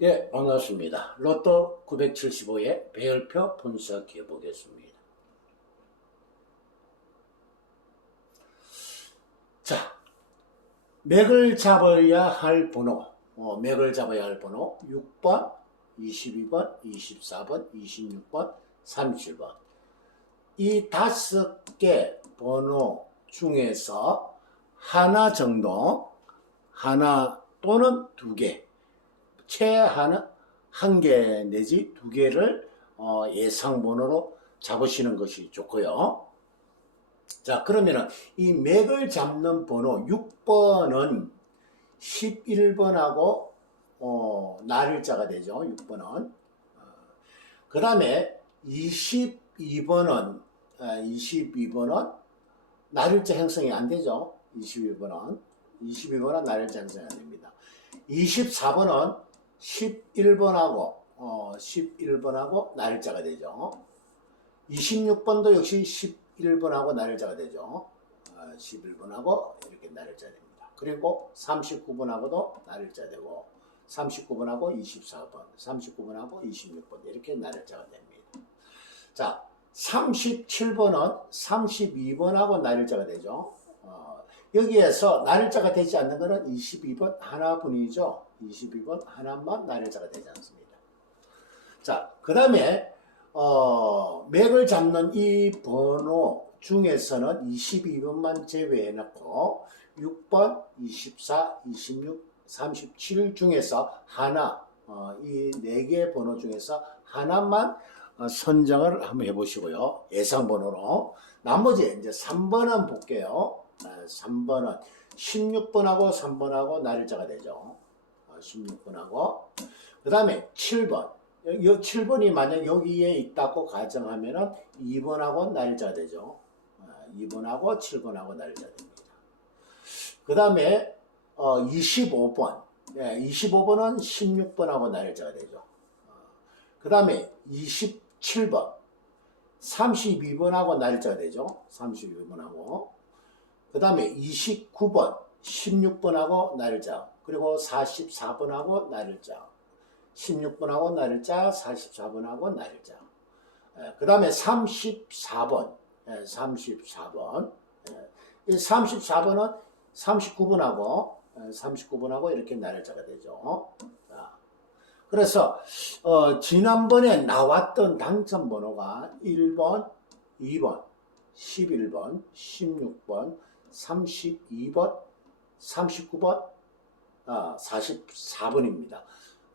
예, 반갑습니다. 로또 975의 배열표 분석해 보겠습니다. 자, 맥을 잡아야 할 번호, 어, 맥을 잡아야 할 번호 6번, 22번, 24번, 26번, 37번. 이 다섯 개 번호 중에서 하나 정도, 하나 또는 두 개, 최하는 한 개 내지 두 개를 어, 예상 번호로 잡으시는 것이 좋고요. 자, 그러면은 이 맥을 잡는 번호 6번은 11번하고 어, 날일자가 되죠. 6번은. 그 다음에 22번은 22번은 날일자 형성이 안 되죠. 22번은 22번은 날일자 형성이 안 됩니다. 24번은 11번하고 어, 11번하고 날짜가 되죠. 26번도 역시 11번하고 날짜가 되죠. 어, 11번하고 이렇게 날짜 됩니다. 그리고 39번하고도 날짜 되고 39번하고 24번, 39번하고 26번 이렇게 날짜가 됩니다. 자, 37번은 32번하고 날짜가 되죠. 어, 여기에서 날짜가 되지 않는 것은 22번 하나뿐이죠. 22번 하나만 날짜가 되지 않습니다. 자, 그 다음에 어, 맥을 잡는 이 번호 중에서는 22번만 제외해 놓고 6번, 24, 26, 37 중에서 하나 어, 이네개 번호 중에서 하나만 어, 선정을 한번 해보시고요. 예상 번호로 나머지 이제 3번은 볼게요. 3번은 16번하고 3번하고 날짜가 되죠. 16번하고 그 다음에 7번 이 7번이 만약 여기에 있다고 가정하면 은 2번하고 날짜가 되죠. 2번하고 7번하고 날짜가 됩니다. 그 다음에 어, 25번 네, 25번은 16번하고 날짜가 되죠. 그 다음에 27번 32번하고 날짜가 되죠. 32번하고 그 다음에 29번 16번하고 날짜. 그리고 44번하고 날짜. 16번하고 날짜 44번하고 날짜. 그 다음에 34번. 34번. 이 34번은 39번하고 39번하고 이렇게 날짜가 되죠. 자, 그래서 어, 지난번에 나왔던 당첨 번호가 1번 2번 11번 16번 32번 39번 아, 44번입니다.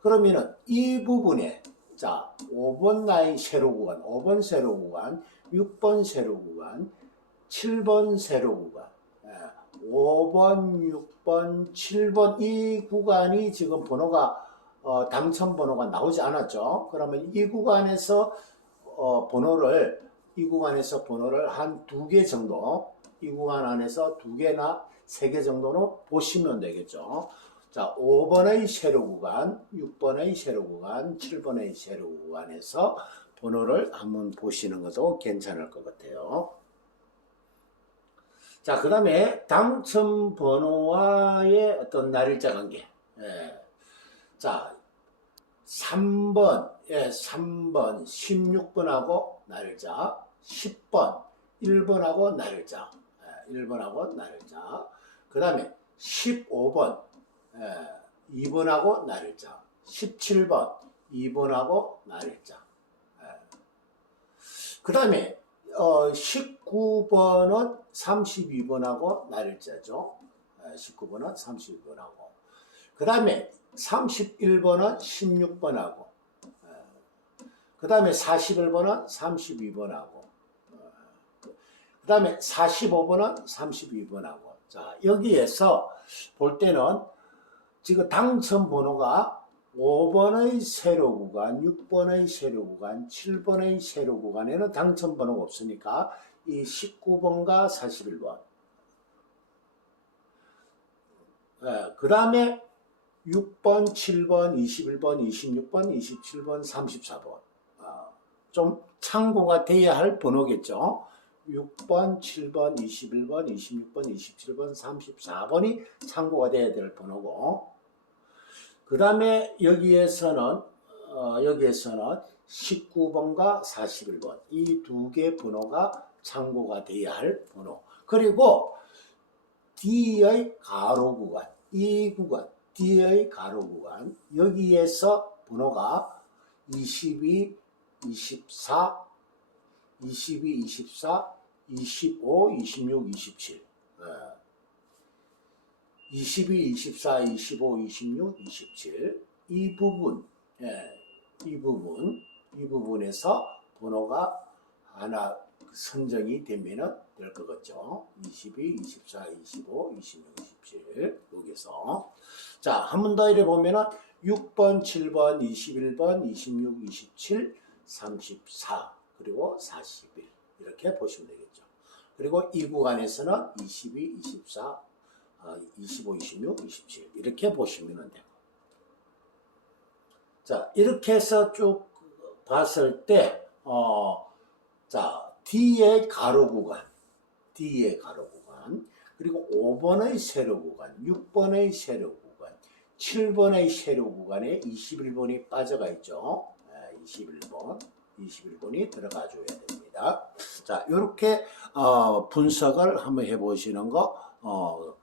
그러면은 이 부분에 자 5번 라인 세로 구간, 5번 세로 구간, 6번 세로 구간, 7번 세로 구간, 5번, 6번, 7번 이 구간이 지금 번호가 어, 당첨 번호가 나오지 않았죠. 그러면 이 구간에서 어, 번호를 이 구간에서 번호를 한 두 개 정도 이 구간 안에서 두 개나 세 개 정도로 보시면 되겠죠. 자, 5번의 세로 구간, 6번의 세로 구간, 7번의 세로 구간에서 번호를 한번 보시는 것도 괜찮을 것 같아요. 자, 그 다음에 당첨 번호와의 어떤 날일자 관계. 예. 자, 3번, 예, 3번, 16번하고 날일자, 10번, 1번하고 날일자, 예, 1번하고 날일자. 그 다음에 15번, 예, 2번하고 날일자. 17번, 2번하고 날일자. 예. 그 다음에 어, 19번은 32번하고 날일자죠. 예, 19번은 32번하고. 그 다음에 31번은 16번하고. 그 다음에 41번은 32번하고. 그 다음에 45번은 32번하고. 자, 여기에서 볼 때는 지금 당첨 번호가 5번의 세로 구간, 6번의 세로 구간, 7번의 세로 구간에는 당첨 번호가 없으니까 이 19번과 41번. 예, 그 다음에 6번, 7번, 21번, 26번, 27번, 34번. 아, 좀 참고가 돼야 할 번호겠죠. 6번, 7번, 21번, 26번, 27번, 34번이 참고가 돼야 될 번호고. 그 다음에 여기에서는 어, 여기에서는 19번과 41번 이 두 개 번호가 참고가 돼야 할 번호. 그리고 D의 가로 구간 이 구간 D의 가로 구간 여기에서 번호가 22, 24, 22, 24, 25, 26, 27. 예. 22, 24, 25, 26, 27. 이 부분, 예, 이 부분, 이 부분에서 번호가 하나 선정이 되면은 될 거겠죠. 22, 24, 25, 26, 27. 여기서. 자, 한 번 더 이래 보면은 6번, 7번, 21번, 26, 27, 34, 그리고 41. 이렇게 보시면 되겠죠. 그리고 이 구간에서는 22, 24, 어, 25, 26, 27 이렇게 보시면 돼요. 자 이렇게 해서 쭉 봤을 때 어, 자 D의 가로 구간, D의 가로 구간, 그리고 5번의 세로 구간, 6번의 세로 구간, 7번의 세로 구간에 21번이 빠져가 있죠. 네, 21번, 21번이 들어가 줘야 됩니다. 자, 이렇게 어, 분석을 한번 해보시는 거 어,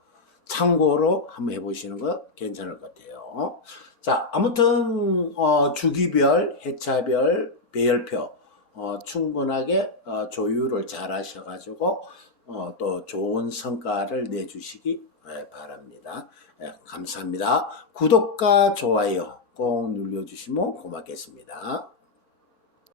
참고로 한번 해보시는 거 괜찮을 것 같아요. 자, 아무튼 어, 주기별, 해차별, 배열표 어, 충분하게 어, 조율을 잘 하셔가지고 어, 또 좋은 성과를 내주시기 예, 바랍니다. 예, 감사합니다. 구독과 좋아요 꼭 눌러주시면 고맙겠습니다.